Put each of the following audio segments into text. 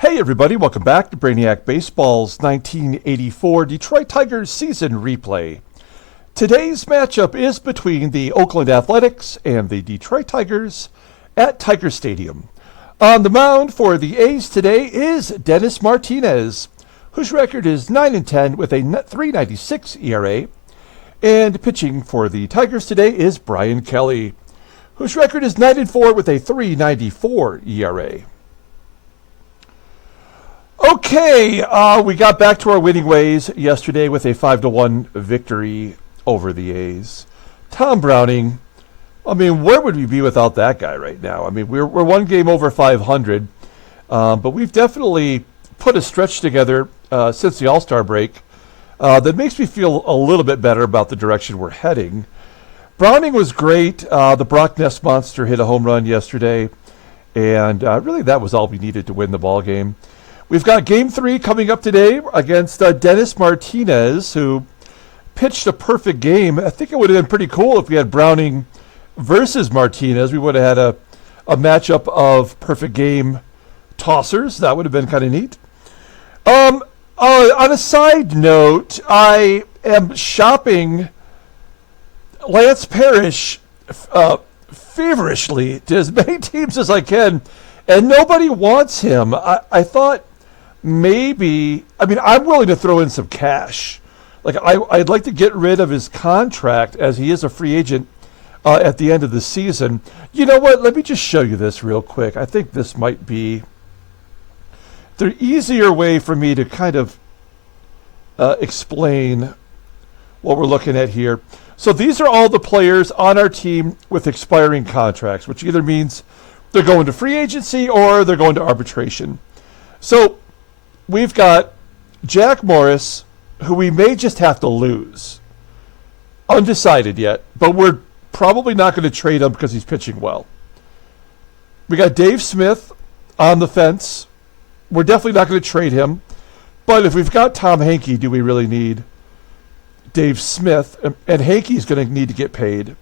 Hey everybody, welcome back to Brainiac Baseball's 1984 Detroit Tigers season replay. Today's matchup is between the Oakland Athletics and the Detroit Tigers at Tiger Stadium. On the mound for the A's today is Dennis Martinez, whose record is 9-10 with a .396 ERA. And pitching for the Tigers today is Bryan Kelly, whose record is 9-4 with a .394 ERA. Okay, we got back to our winning ways yesterday with a 5-1 victory over the A's. Tom Browning, I mean, where would we be without that guy right now? I mean, we're one game over 500, but we've definitely put a stretch together since the All-Star break that makes me feel a little bit better about the direction we're heading. Browning was great. The Brock Ness monster hit a home run yesterday, and really that was all we needed to win the ball game. We've got Game 3 coming up today against Dennis Martinez, who pitched a perfect game. I think it would have been pretty cool if we had Browning versus Martinez. We would have had a matchup of perfect game tossers. That would have been kind of neat. On a side note, I am shopping Lance Parrish feverishly to as many teams as I can, and nobody wants him. I thought maybe, I mean, I'm willing to throw in some cash. Like, I'd like to get rid of his contract as he is a free agent at the end of the season. You know what? Let me just show you this real quick. I think this might be the easier way for me to kind of explain what we're looking at here. So these are all the players on our team with expiring contracts, which either means they're going to free agency or they're going to arbitration. So we've got Jack Morris, who we may just have to lose. Undecided yet, but we're probably not going to trade him because he's pitching well. We got Dave Smith on the fence. We're definitely not going to trade him. But if we've got Tom Hankey, do we really need Dave Smith? And Hankey's going to need to get paid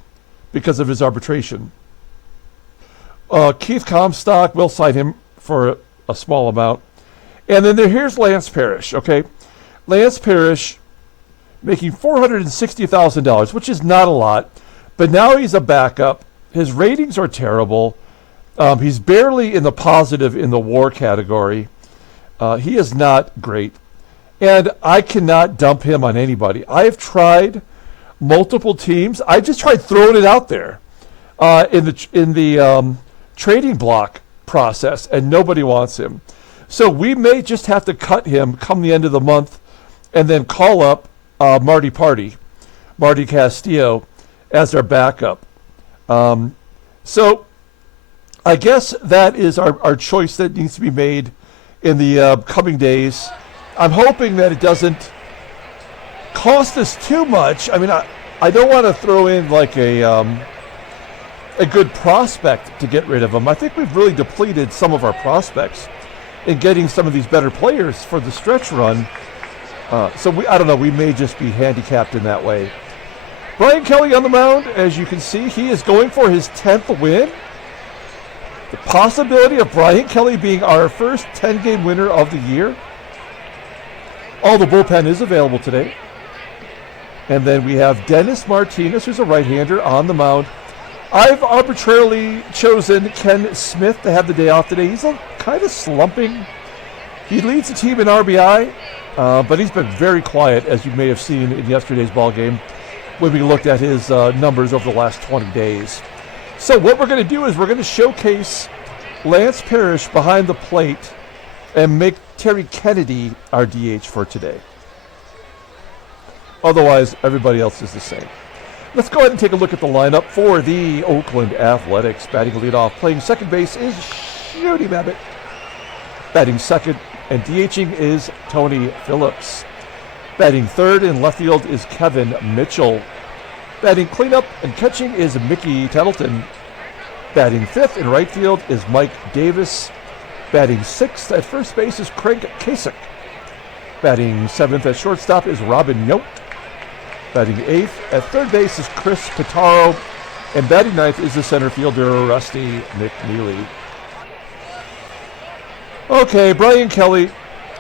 because of his arbitration. Keith Comstock, we'll sign him for a small amount. And then here's Lance Parrish, okay? Lance Parrish making $460,000, which is not a lot, but now he's a backup. His ratings are terrible. He's barely in the positive in the WAR category. He is not great. And I cannot dump him on anybody. I have tried multiple teams. I just tried throwing it out there in the trading block process, and nobody wants him. So we may just have to cut him come the end of the month and then call up Marty Castillo, as our backup. So I guess that is our choice that needs to be made in the coming days. I'm hoping that it doesn't cost us too much. I mean, I don't want to throw in like a good prospect to get rid of him. I think we've really depleted some of our prospects in getting some of these better players for the stretch run. So I don't know, we may just be handicapped in that way. Bryan Kelly on the mound, as you can see, he is going for his 10th win. The possibility of Bryan Kelly being our first 10-game winner of the year. All the bullpen is available today. And then we have Dennis Martinez, who's a right-hander, on the mound. I've arbitrarily chosen Ken Smith to have the day off today. He's kind of slumping. He leads the team in RBI, but he's been very quiet, as you may have seen in yesterday's ball game when we looked at his numbers over the last 20 days. So what we're going to do is we're going to showcase Lance Parrish behind the plate and make Terry Kennedy our DH for today. Otherwise, everybody else is the same. Let's go ahead and take a look at the lineup for the Oakland Athletics. Batting leadoff, playing second base is Shooty BABITT. Batting second and DHing is Tony Phillips. Batting third in left field is Kevin Mitchell. Batting cleanup and catching is Mickey Tettleton. Batting fifth in right field is Mike Davis. Batting sixth at first base is Craig CACEK. Batting seventh at shortstop is Robin Yount. Batting eighth at third base is Chris PITTARO. And batting ninth is the center fielder, Rusty McNealy. Okay, Brian Kelly.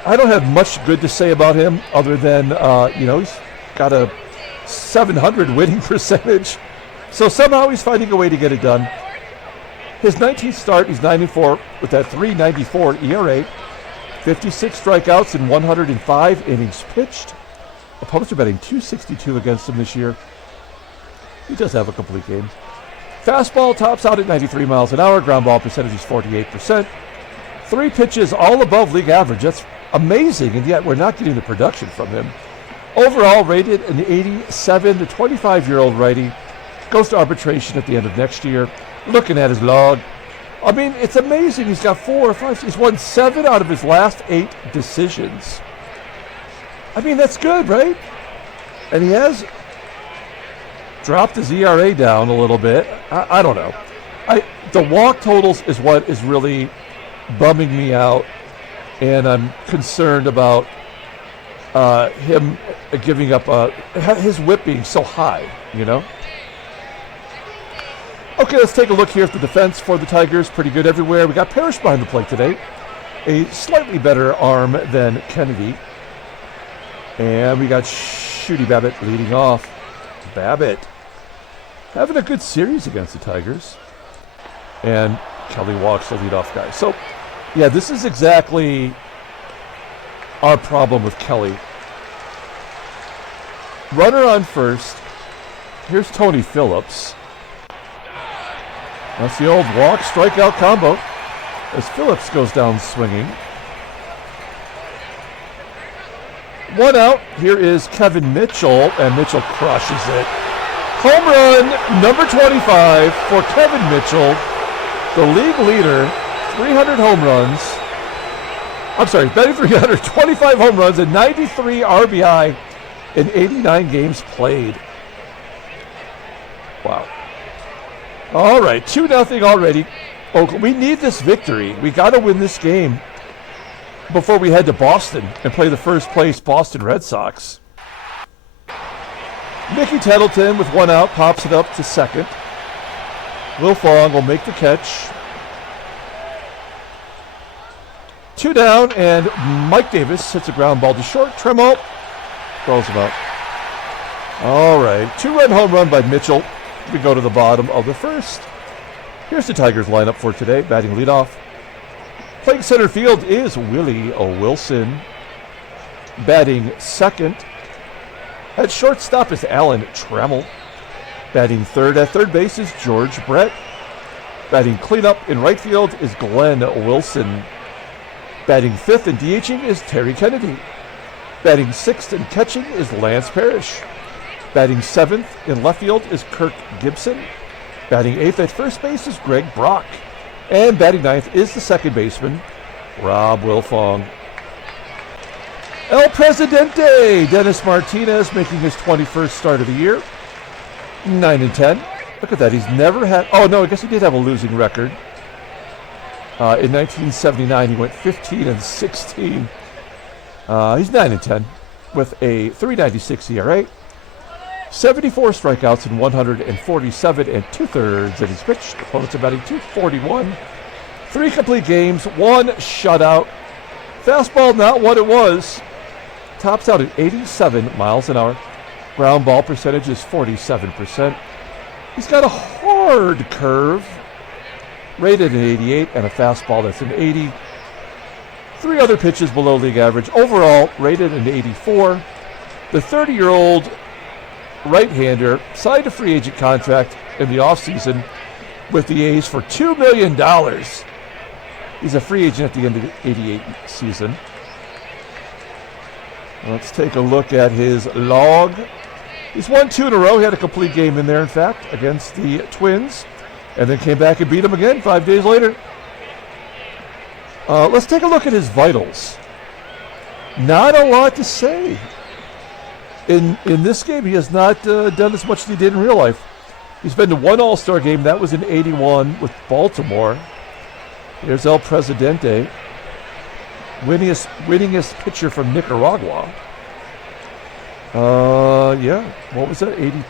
I don't have much good to say about him other than, he's got a 700 winning percentage. So somehow he's finding a way to get it done. His 19th start, he's 9-4 with that 3.94 ERA. 56 strikeouts in 105 innings pitched. Opponents are batting .262 against him this year. He does have a complete game. Fastball tops out at 93 miles an hour. Ground ball percentage is 48%. 3 pitches all above league average. That's amazing, and yet we're not getting the production from him. Overall rated an 87. The 25-year-old righty goes to arbitration at the end of next year. Looking at his log, I mean, it's amazing. He's got 4 or 5. He's won 7 out of his last 8 decisions. I mean, that's good, right? And he has dropped his ERA down a little bit. I don't know. The walk totals is what is really bumming me out, and I'm concerned about him giving up his whip being so high, Okay, let's take a look here at the defense for the Tigers. Pretty good everywhere. We got Parrish behind the plate today. A slightly better arm than Kennedy. And we got Shooty BABITT leading off. BABITT having a good series against the Tigers. And Kelly walks the leadoff guy. So, yeah, this is exactly our problem with Kelly. Runner on first. Here's Tony Phillips. That's the old walk strikeout combo as Phillips goes down swinging. 1 out. Here is Kevin Mitchell, and Mitchell crushes it. Home run number 25 for Kevin Mitchell, the league leader. 300 home runs. I'm sorry, batting 300, 25 home runs, and 93 RBI in 89 games played. Wow. All right, 2-0 already. Oakland, we need this victory. We got to win this game before we head to Boston and play the first place Boston Red Sox. Mickey Tettleton with 1 out pops it up to second. Wilfong will make the catch. 2 down, and Mike Davis hits a ground ball to short. TRAMMELL throws him out. All right, 2-run home run by Mitchell. We go to the bottom of the first. Here's the Tigers lineup for today. Batting leadoff. Playing center field is Willie Wilson. Batting second. At shortstop is Alan Trammell. Batting third at third base is George Brett. Batting cleanup in right field is Glenn Wilson. Batting fifth and DHing is Terry Kennedy. Batting sixth and catching is Lance Parrish. Batting seventh in left field is Kirk GIBSON. Batting eighth at first base is Greg Brock. And batting ninth is the second baseman, Rob Wilfong. El Presidente, Dennis Martinez, making his 21st start of the year. 9-10. Look at that. He's never had... Oh, no, I guess he did have a losing record. In 1979, he went 15-16. He's 9-10 with a 3.96 ERA. 74 strikeouts in 147 2/3 innings pitched. Opponents are batting .241. 3 complete games, 1 shutout. Fastball not what it was. Tops out at 87 miles an hour. Ground ball percentage is 47%. He's got a hard curve, rated an 88, and a fastball that's an 80. 3 other pitches below league average. Overall, rated an 84. The 30-year-old right-hander signed a free agent contract in the offseason with the A's for $2 million. He's a free agent at the end of the 88 season. Let's take a look at his log. He's won 2 in a row. He had a complete game in there, in fact, against the Twins, and then came back and beat them again 5 days later. Let's take a look at his vitals. Not a lot to say. In this game, he has not done as much as he did in real life. He's been to 1 All-Star game. That was in 81 with Baltimore. Here's El Presidente, winningest pitcher from Nicaragua. Yeah. What was that? 80.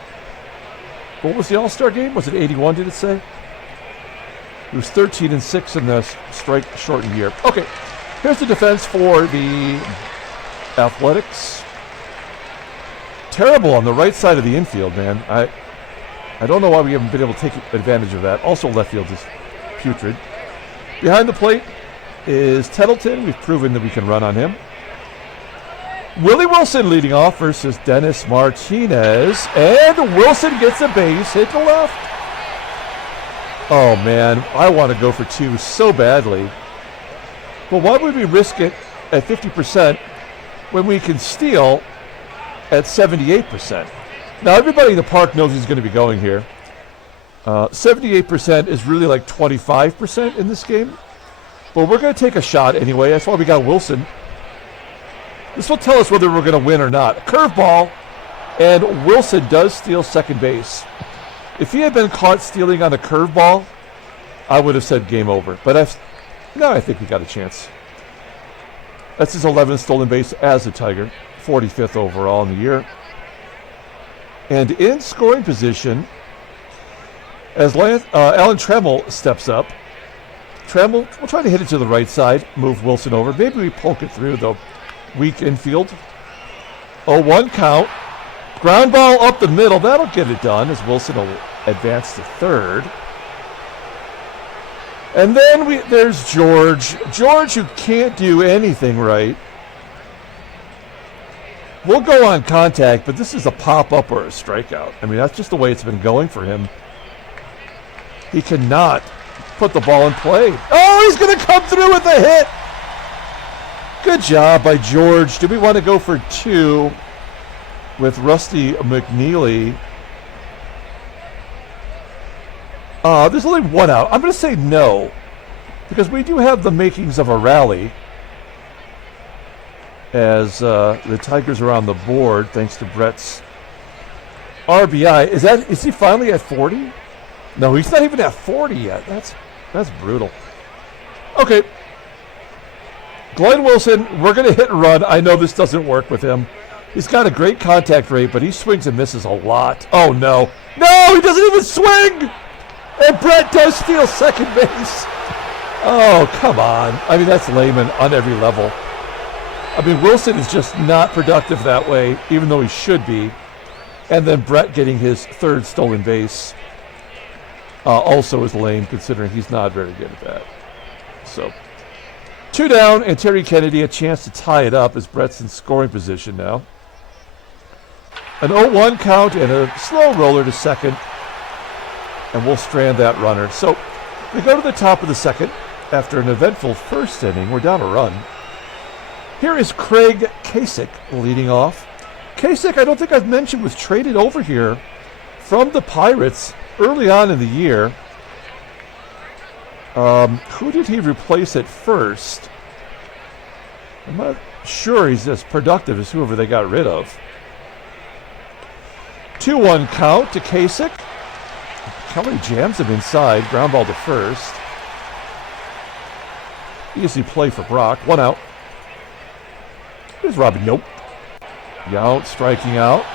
What was the All-Star game? Was it 81? Did it say? He was 13-6 in the strike shortened year. Okay. Here's the defense for the Athletics. Terrible on the right side of the infield, man. I don't know why we haven't been able to take advantage of that. Also, left field is putrid. Behind the plate is TETTLETON. We've proven that we can run on him. Willie Wilson leading off versus Dennis Martinez. And Wilson gets a base hit to left. Oh, man. I want to go for 2 so badly. But why would we risk it at 50% when we can steal at 78%? Now, everybody in the park knows he's going to be going here. 78% is really like 25% in this game. But we're going to take a shot anyway. That's why we got Wilson. This will tell us whether we're going to win or not. Curveball, and Wilson does steal second base. If he had been caught stealing on a curveball, I would have said game over. But now I think we got a chance. That's his 11th stolen base as a Tiger. 45th overall in the year. And in scoring position, as Alan TRAMMELL steps up, TRAMMELL will try to hit it to the right side, move Wilson over. Maybe we poke it through the weak infield. 0-1 count. Ground ball up the middle. That'll get it done as Wilson will advance to third. And then there's George. George, who can't do anything right. We'll go on contact, but this is a pop-up or a strikeout. I mean, that's just the way it's been going for him. He cannot put the ball in play. Oh, he's going to come through with a hit. Good job by George. Do we want to go for 2 with Rusty McNealy? There's only 1 out. I'm going to say no, because we do have the makings of a rally. As the Tigers are on the board, thanks to Brett's RBI. Is he finally at 40? No, he's not even at 40 yet. That's brutal. Okay. Glenn Wilson, we're going to hit and run. I know this doesn't work with him. He's got a great contact rate, but he swings and misses a lot. Oh, no. No, he doesn't even swing! And Brett does steal second base. Oh, come on. I mean, that's layman on every level. I mean, Wilson is just not productive that way, even though he should be. And then Brett getting his 3rd stolen base also is lame, considering he's not very good at that. So, 2 down, and Terry Kennedy a chance to tie it up as Brett's in scoring position now. An 0-1 count and a slow roller to second, and we'll strand that runner. So, we go to the top of the second. After an eventful first inning, we're down a run. Here is Craig CACEK leading off. CACEK, I don't think I've mentioned, was traded over here from the Pirates early on in the year. Who did he replace at first? I'm not sure he's as productive as whoever they got rid of. 2-1 count to CACEK. Kelly jams him inside. Ground ball to first. Easy play for Brock. 1 out. Here's Robbie. Nope. Yount striking out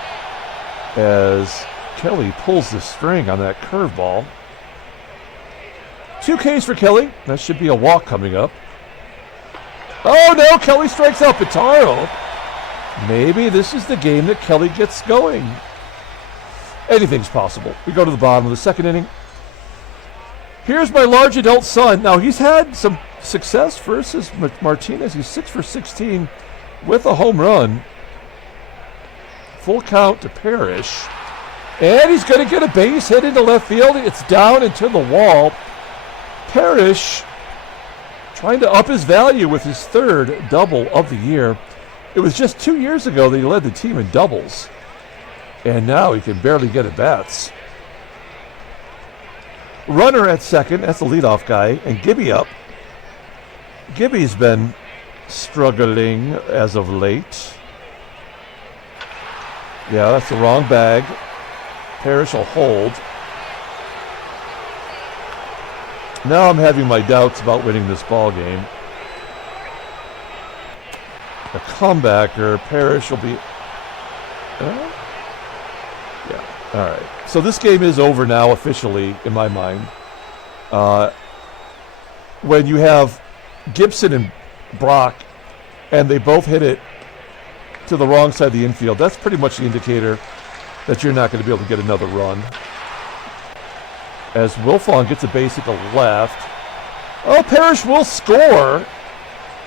as Kelly pulls the string on that curveball. 2 Ks for Kelly. That should be a walk coming up. Oh no, Kelly strikes out PITTARO. Maybe this is the game that Kelly gets going. Anything's possible. We go to the bottom of the second inning. Here's my large adult son. Now, he's had some success versus Martinez. He's 6 for 16 with a home run. Full count to PARRISH. And he's going to get a base hit into left field. It's down into the wall. PARRISH trying to up his value with his 3rd double of the year. It was just 2 years ago that he led the team in doubles. And now he can barely get at bats. Runner at second, that's the leadoff guy, and Gibby up. Gibby's been struggling as of late. Yeah, that's the wrong bag. PARRISH will hold. Now I'm having my doubts about winning this ball game. A comebacker, PARRISH will be... yeah, all right. So this game is over now officially, in my mind. When you have GIBSON Brock, and they both hit it to the wrong side of the infield, that's pretty much the indicator that you're not going to be able to get another run. As Wilfong gets a base at the left. Oh, Parrish will score.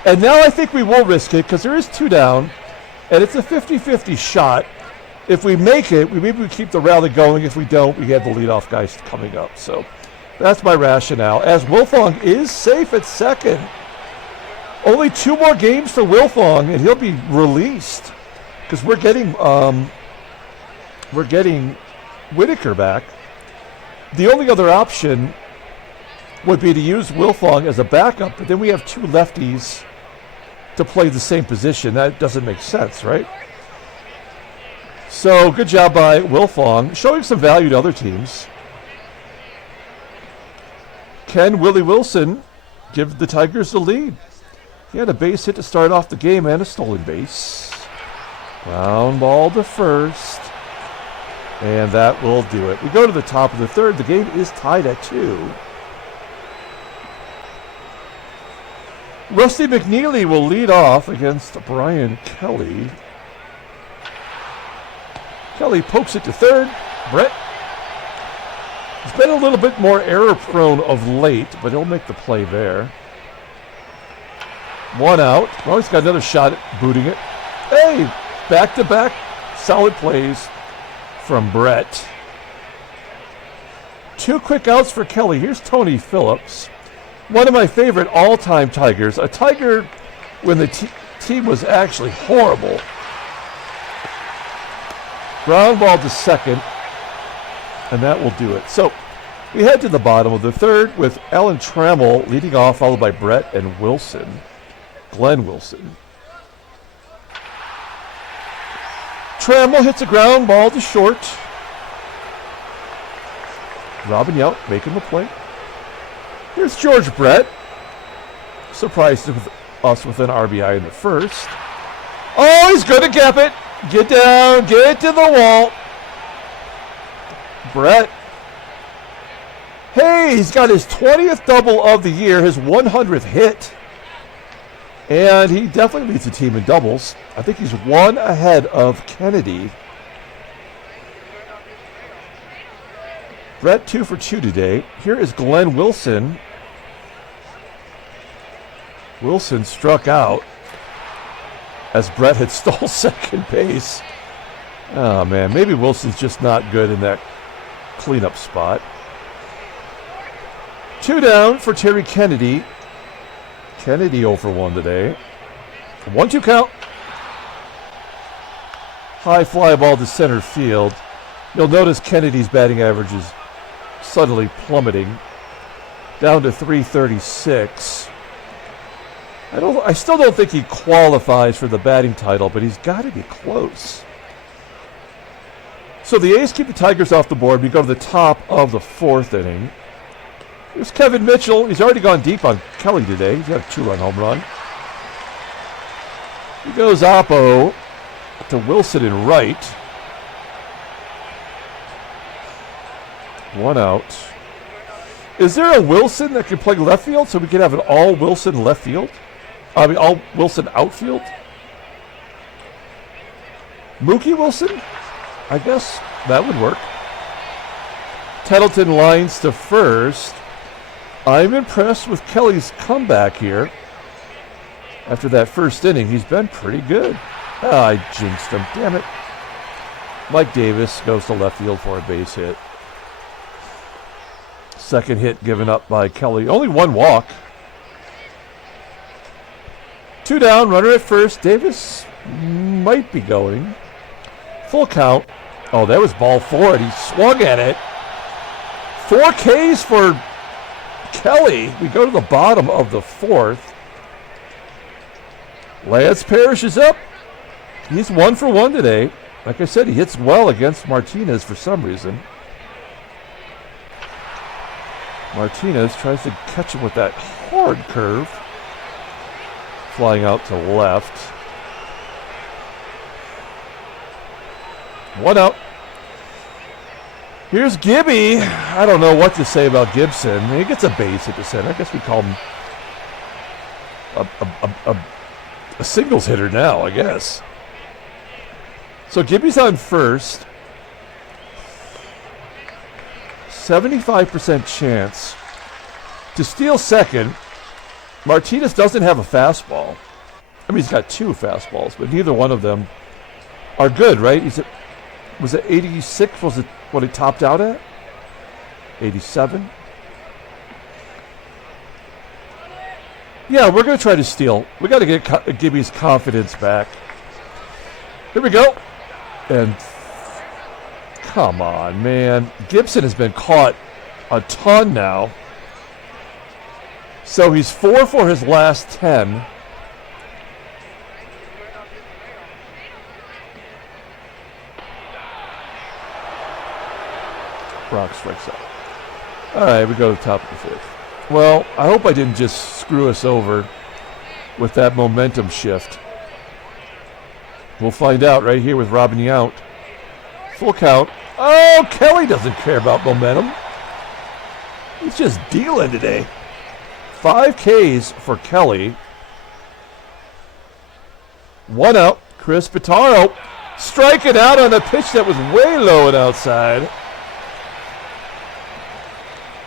And now I think we will risk it because there is 2 down, and it's a 50-50 shot. If we make it, maybe we keep the rally going. If we don't, we have the leadoff guys coming up. So that's my rationale. As Wilfong is safe at second. Only 2 more games for Wilfong, and he'll be released because we're getting Whitaker back. The only other option would be to use Wilfong as a backup, but then we have 2 lefties to play the same position. That doesn't make sense, right? So good job by Wilfong, showing some value to other teams. Can Willie Wilson give the Tigers the lead? He had a base hit to start off the game and a stolen base. Ground ball to first. And that will do it. We go to the top of the third. The game is tied at 2. Rusty McNealy will lead off against Brian Kelly. Kelly pokes it to third. Brett. He's been a little bit more error-prone of late, but he'll make the play there. 1 out. Well, he's got another shot at booting it. Hey, back-to-back solid plays from Brett. 2 quick outs for Kelly. Here's Tony Phillips. One of my favorite all-time Tigers. A Tiger when the team was actually horrible. Ground ball to second, and that will do it. So we head to the bottom of the third with Alan Trammell leading off, followed by Brett and Wilson. Glenn Wilson. Trammell hits a ground ball to short. Robin Yount making the play. Here's George Brett. Surprised us with an RBI in the first. Oh, he's going to gap it. Get down, get to the wall. Brett. Hey, he's got his 20th double of the year, his 100th hit. And he definitely leads the team in doubles. I think he's 1 ahead of Kennedy. Brett 2 for 2 today. Here is Glenn Wilson. Wilson struck out as Brett had stole second base. Oh, man. Maybe Wilson's just not good in that cleanup spot. 2 down for Terry Kennedy. Kennedy 0 for 1 today. 1-2 count. High fly ball to center field. You'll notice Kennedy's batting average is suddenly plummeting down to 336. I still don't think he qualifies for the batting title, but he's got to be close. So the A's keep the Tigers off the board. We go to the top of the 4th inning. Here's Kevin Mitchell. He's already gone deep on Kelly today. He's got a 2-run home run. He goes oppo to Wilson in right. 1 out. Is there a Wilson that can play left field so we can have an all Wilson left field? I mean, all Wilson outfield? Mookie Wilson? I guess that would work. Tettleton lines to first. I'm impressed with Kelly's comeback here. After that first inning, he's been pretty good. I jinxed him, damn it. Mike Davis goes to left field for a base hit. Second hit given up by Kelly. Only 1 walk. 2 down, runner at first. Davis might be going. Full count. Oh, that was ball 4, and he swung at it. 4 Ks for Kelly. We go to the bottom of the 4th. Lance Parrish is up. He's 1 for 1 today. Like I said, he hits well against Martinez for some reason. Martinez tries to catch him with that hard curve. Flying out to left. 1 out. Here's Gibby. I don't know what to say about Gibson. He gets a base at the center. I guess we call him a singles hitter now, I guess. So Gibby's on first. 75% chance to steal second. Martinez doesn't have a fastball. I mean, he's got 2 fastballs, but neither one of them are good, right? Was it 86? Was it what he topped out at? 87? Yeah, we're going to try to steal. We got to get Gibby's confidence back. Here we go. And come on, man. Gibson has been caught a ton now. So he's 4 for his last 10. Brock strikes out. All right, we go to the top of the 5th. Well, I hope I didn't just screw us over with that momentum shift. We'll find out right here with Robin Yount. Full count. Oh, Kelly doesn't care about momentum. He's just dealing today. 5 Ks for Kelly. 1 out. Chris PITTARO striking out on a pitch that was way low and outside.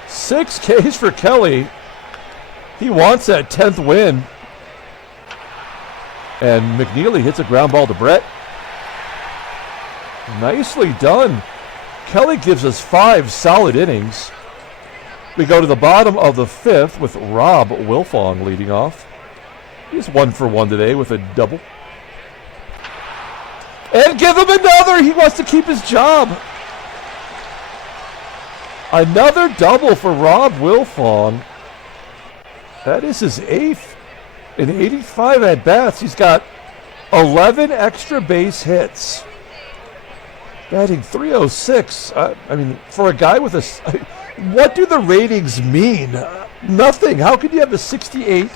6 Ks for Kelly. He wants that 10th win. And McNealy hits a ground ball to Brett. Nicely done. Kelly gives us 5 solid innings. We go to the bottom of the 5th with Rob Wilfong leading off. He's 1 for 1 today with a double. And give him another. He wants to keep his job. Another double for Rob Wilfong. That is his 8th in 85 at-bats. He's got 11 extra base hits. Batting .306. I mean, for a guy with a... What do the ratings mean? Nothing. How could you have a 68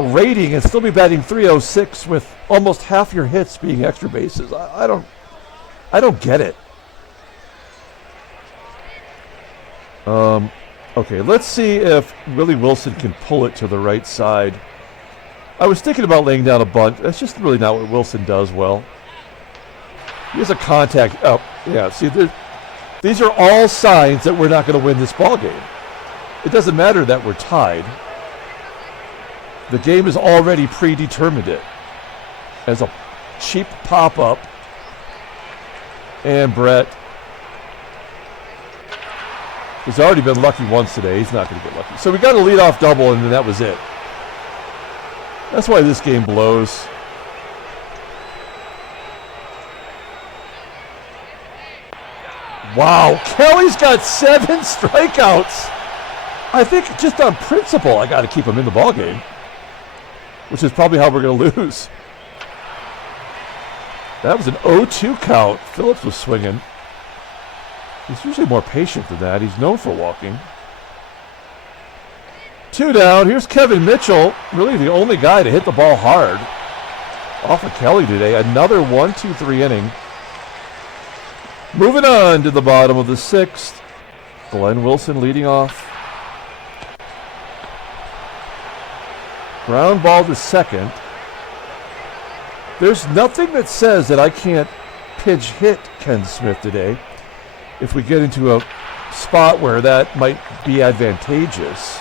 rating and still be batting .306 with almost half your hits being extra bases? I don't get it. Okay, let's see if Willie Wilson can pull it to the right side. I was thinking about laying down a bunt. That's just really not what Wilson does well. He has a contact. Oh, yeah, see, these are all signs that we're not going to win this ball game. It doesn't matter that we're tied. The game has already predetermined it as a cheap pop-up. And Brett. He's already been lucky once today. He's not going to get lucky. So we got a leadoff double, and then that was it. That's why this game blows. Wow, Kelly's got 7 strikeouts. I think just on principle, I got to keep him in the ball game, which is probably how we're going to lose. That was an 0-2 count. Phillips was swinging. He's usually more patient than that. He's known for walking. 2 down. Here's Kevin Mitchell, really the only guy to hit the ball hard. Off of Kelly today. Another 1-2-3 inning. Moving on to the bottom of the 6th. Glenn Wilson leading off. Ground ball to second. There's nothing that says that I can't pinch hit Ken Smith today if we get into a spot where that might be advantageous.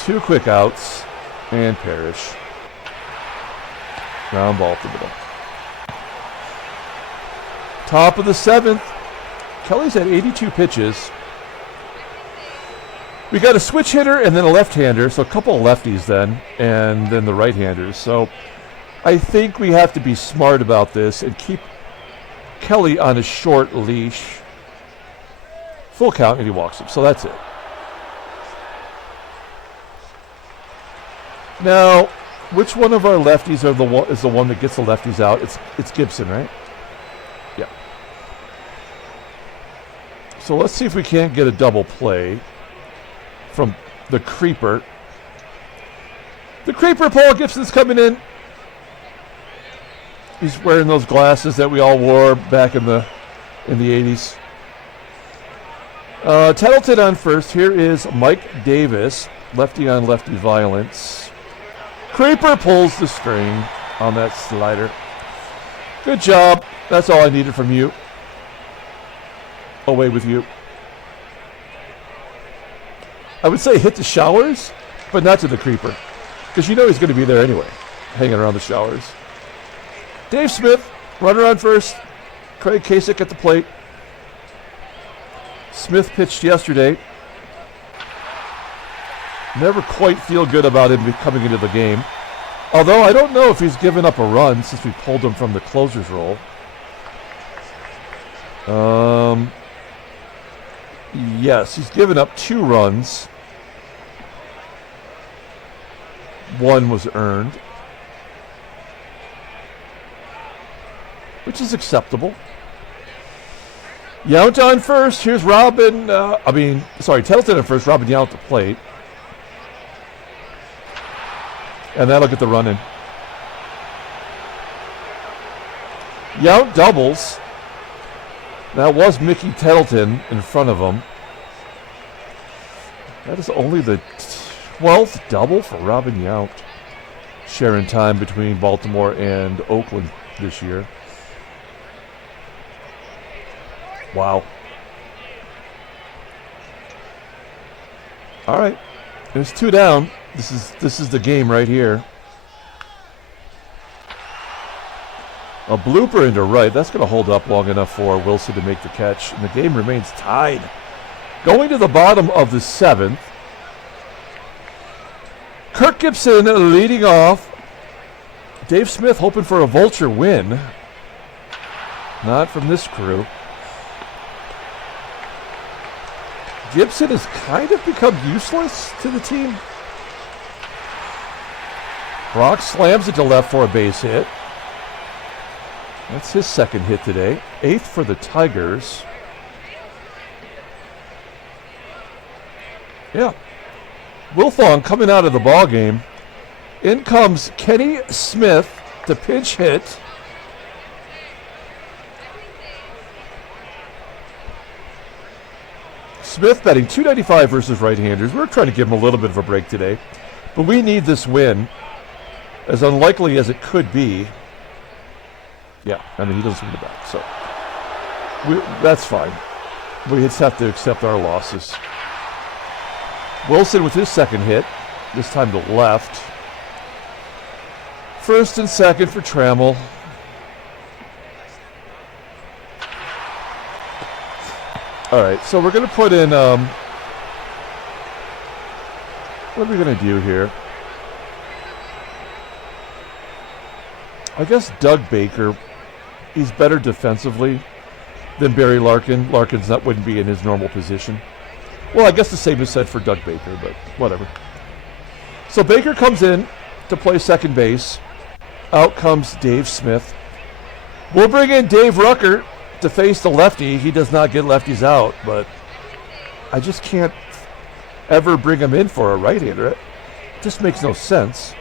2 quick outs and Parrish. Ground ball to the middle. Top of the 7th. Kelly's had 82 pitches. We got a switch hitter and then a left-hander, so a couple of lefties then, and then the right-handers. So I think we have to be smart about this and keep Kelly on a short leash. Full count, and he walks him. So that's it. Now, which one of our lefties is the one that gets the lefties out? It's Gibson, right? Yeah. So let's see if we can't get a double play from the creeper. The creeper, Paul Gibson's coming in. He's wearing those glasses that we all wore back in the 80s. Tettleton on first. Here is Mike Davis. Lefty on lefty violence. Creeper pulls the string on that slider. Good job. That's all I needed from you. Away with you. I would say hit the showers, but not to the creeper. Because you know he's going to be there anyway, hanging around the showers. Dave Smith, runner on first. Craig CACEK at the plate. Smith pitched yesterday. Never quite feel good about him coming into the game. Although I don't know if he's given up a run since we pulled him from the closer's role. Yes, he's given up 2 runs. 1 was earned, which is acceptable. Yount on first. Here's Robin. Tettleton on first. Robin Yount at the plate. And that'll get the run in. Yount doubles. That was Mickey Tettleton in front of him. That is only the 12th double for Robin Yount. Sharing time between Baltimore and Oakland this year. Wow. All right. There's 2 down. This is the game right here. A blooper into right. That's going to hold up long enough for Wilson to make the catch. And the game remains tied. Going to the bottom of the 7th. Kirk GIBSON leading off. Dave Smith hoping for a vulture win. Not from this crew. GIBSON has kind of become useless to the team. Brock slams it to left for a base hit. That's his 2nd hit today. 8th for the Tigers. Yeah. WILFONG coming out of the ball game. In comes Kenny Smith to pinch hit. Smith betting $2.95 versus right-handers. We're trying to give him a little bit of a break today. But we need this win. As unlikely as it could be. Yeah, I mean, he doesn't swing the bat, so that's fine. We just have to accept our losses. Wilson with his 2nd hit, this time to left. 1st and 2nd for Trammell. All right, so we're going to put in, what are we going to do here? I guess Doug Baker, he's better defensively than Barry Larkin. Larkin's wouldn't be in his normal position. Well, I guess the same is said for Doug Baker, but whatever. So Baker comes in to play 2nd base. Out comes Dave Smith. We'll bring in Dave Rucker to face the lefty. He does not get lefties out, but I just can't ever bring him in for a right-hander. It just makes no sense.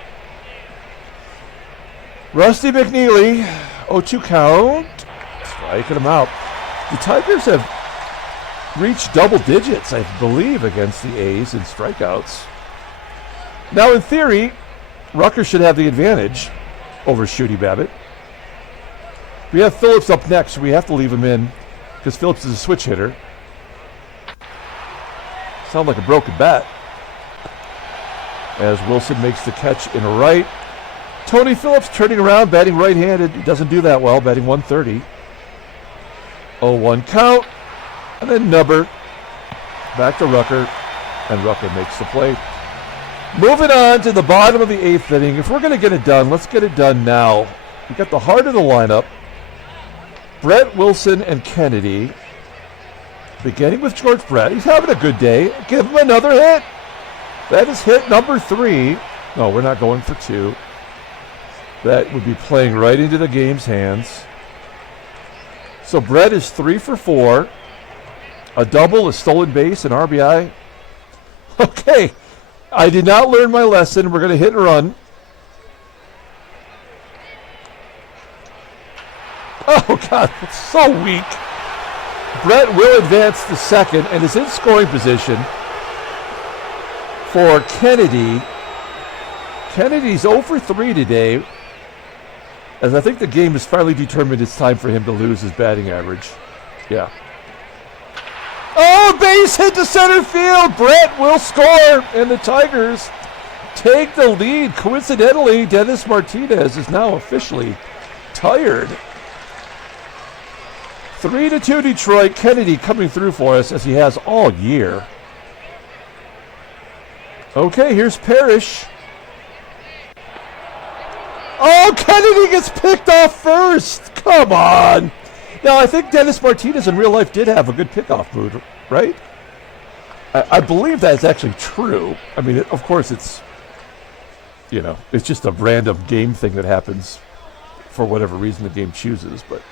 Rusty McNealy, 0-2 count, striking him out. The Tigers have reached double digits, I believe, against the A's in strikeouts. Now, in theory, Rucker should have the advantage over Shooty BABITT. We have Phillips up next, so we have to leave him in because Phillips is a switch hitter. Sound like a broken bat. As Wilson makes the catch in right. Tony Phillips turning around, batting right-handed. He doesn't do that well, batting 130. 0-1 count. And then Nubber. Back to Rucker. And Rucker makes the play. Moving on to the bottom of the 8th inning. If we're going to get it done, let's get it done now. We got the heart of the lineup. Brett, Wilson, and Kennedy. Beginning with George Brett. He's having a good day. Give him another hit. That is hit number 3. No, we're not going for 2. That would be playing right into the game's hands. So Brett is 3 for 4. A double, a stolen base, an RBI. Okay, I did not learn my lesson. We're going to hit and run. Oh, God, it's so weak. Brett will advance to 2nd and is in scoring position. for Kennedy. Kennedy's 0 for 3 today, as I think the game has finally determined it's time for him to lose his batting average. Yeah. Oh, base hit to center field. Brett will score, and the Tigers take the lead. Coincidentally, Dennis Martinez is now officially tired. 3-2 Detroit. Kennedy coming through for us as he has all year. Okay, here's Parrish. Oh, Kennedy gets picked off first. Come on. Now, I think Dennis Martinez in real life did have a good pickoff move, right? I believe that's actually true. I mean, of course, it's, you know, it's just a random game thing that happens for whatever reason the game chooses. But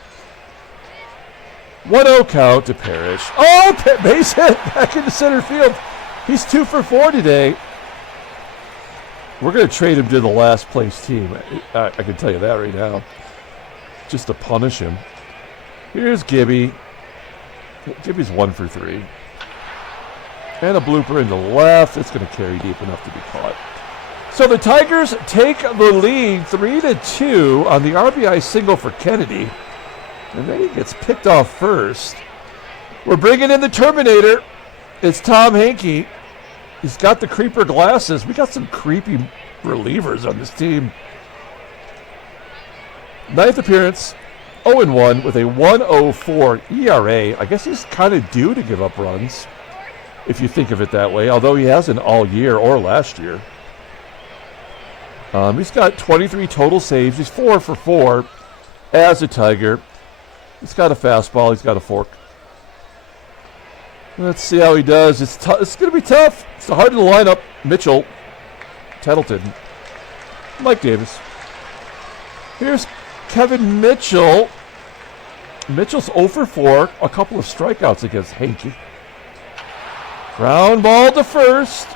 1-0 count to Parrish. Oh, base hit back into center field. He's 2 for 4 today. We're going to trade him to the last place team. I can tell you that right now. Just to punish him. Here's Gibby. Gibby's 1 for 3. And a blooper in the left. It's going to carry deep enough to be caught. So the Tigers take the lead 3-2 on the RBI single for Kennedy. And then he gets picked off first. We're bringing in the Terminator. It's Tom Hankey. He's got the creeper glasses. We got some creepy relievers on this team. 9th appearance, 0-1 with a 1.04 ERA. I guess he's kind of due to give up runs, if you think of it that way, although he hasn't all year or last year. He's got 23 total saves. He's 4 for 4 as a Tiger. He's got a fastball. He's got a fork. Let's see how he does. It's going to be tough. It's the heart of the lineup. Mitchell, TETTLETON, Mike Davis. Here's Kevin Mitchell. Mitchell's 0 for 4. A couple of strikeouts against Hankey. Ground ball to first.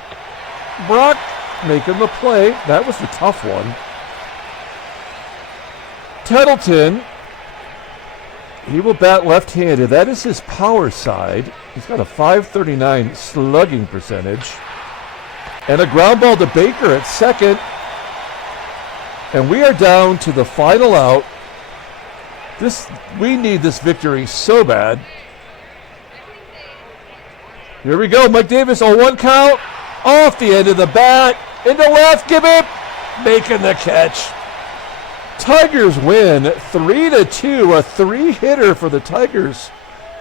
Brock making the play. That was the tough one. TETTLETON. He will bat left-handed. That is his power side. He's got a .539 slugging percentage. And a ground ball to Baker at second. And we are down to the final out. We need this victory so bad. Here we go. Mike Davis, 0-1 count. Off the end of the bat. Into left. Give it. Making the catch. Tigers win 3-2. A 3-hitter for the Tigers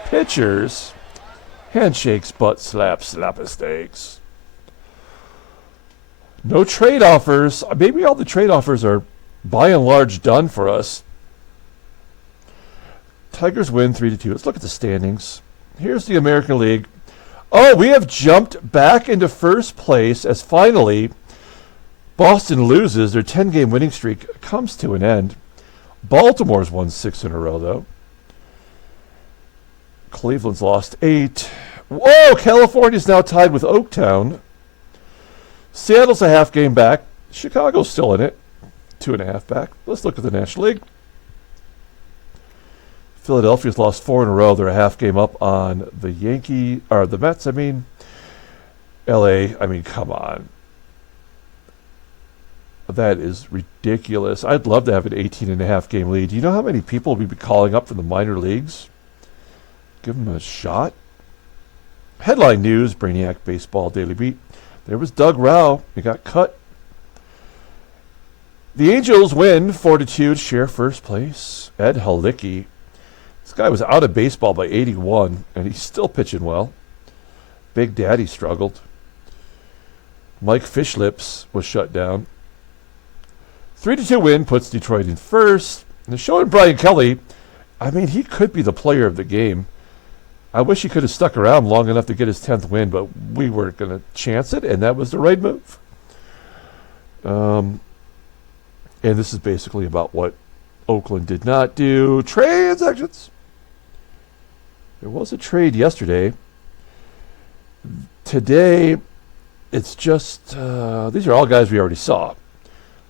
pitchers. Handshakes, butt slaps, slap-a-steaks. No trade offers. Maybe all the trade offers are by and large done for us. Tigers win 3-2. Let's look at the standings. Here's the American League. Oh, we have jumped back into first place as finally Boston loses. Their 10-game winning streak comes to an end. Baltimore's won 6 in a row, though. Cleveland's lost 8. Whoa, California's now tied with Oaktown. Seattle's a half game back. Chicago's still in it. 2.5 back. Let's look at the National League. Philadelphia's lost 4 in a row. They're a half game up on the Mets, LA, come on. That is ridiculous. I'd love to have an 18.5 game lead. Do you know how many people we'd be calling up from the minor leagues? Give them a shot. Headline news, Brainiac Baseball Daily Beat. There was Doug Rao. He got cut. The Angels win 4-2 to share first place. Ed Halicki. This guy was out of baseball by 81, and he's still pitching well. Big Daddy struggled. Mike PHILLIPS was shut down. 3-2 win puts Detroit in first. And showing Brian Kelly, he could be the player of the game. I wish he could have stuck around long enough to get his 10th win, but we weren't going to chance it, and that was the right move. And this is basically about what Oakland did not do. Transactions. There was a trade yesterday. Today, it's just, these are all guys we already saw.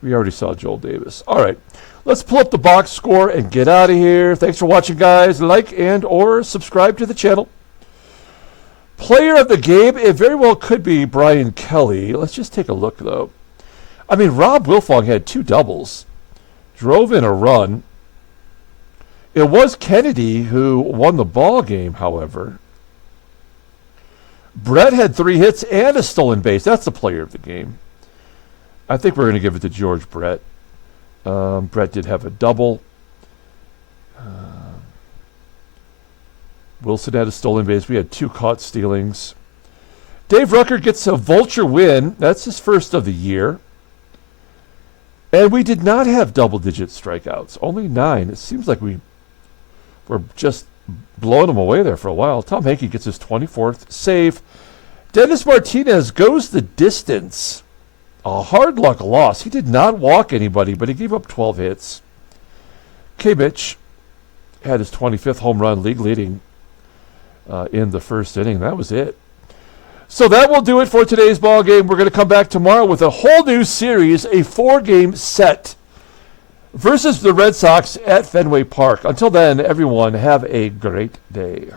We already saw Joel Davis. All right, let's pull up the box score and get out of here. Thanks for watching, guys. Like and or subscribe to the channel. Player of the game, it very well could be Brian Kelly. Let's just take a look, though. I mean, Rob Wilfong had 2 doubles, drove in a run. It was Kennedy who won the ball game, however. Brett had 3 hits and a stolen base. That's the player of the game. I think we're going to give it to George Brett. Brett did have a double. Wilson had a stolen base. We had 2 caught stealings. Dave Rucker gets a vulture win. That's his first of the year. And we did not have double-digit strikeouts. Only 9. It seems like we were just blowing them away there for a while. Tom Hankey gets his 24th save. Dennis Martinez goes the distance. A hard luck loss. He did not walk anybody, but he gave up 12 hits. K-Mitch had his 25th home run, league leading in the first inning. That was it. So that will do it for today's ball game. We're going to come back tomorrow with a whole new series, a 4-game set versus the Red Sox at Fenway Park. Until then, everyone, have a great day.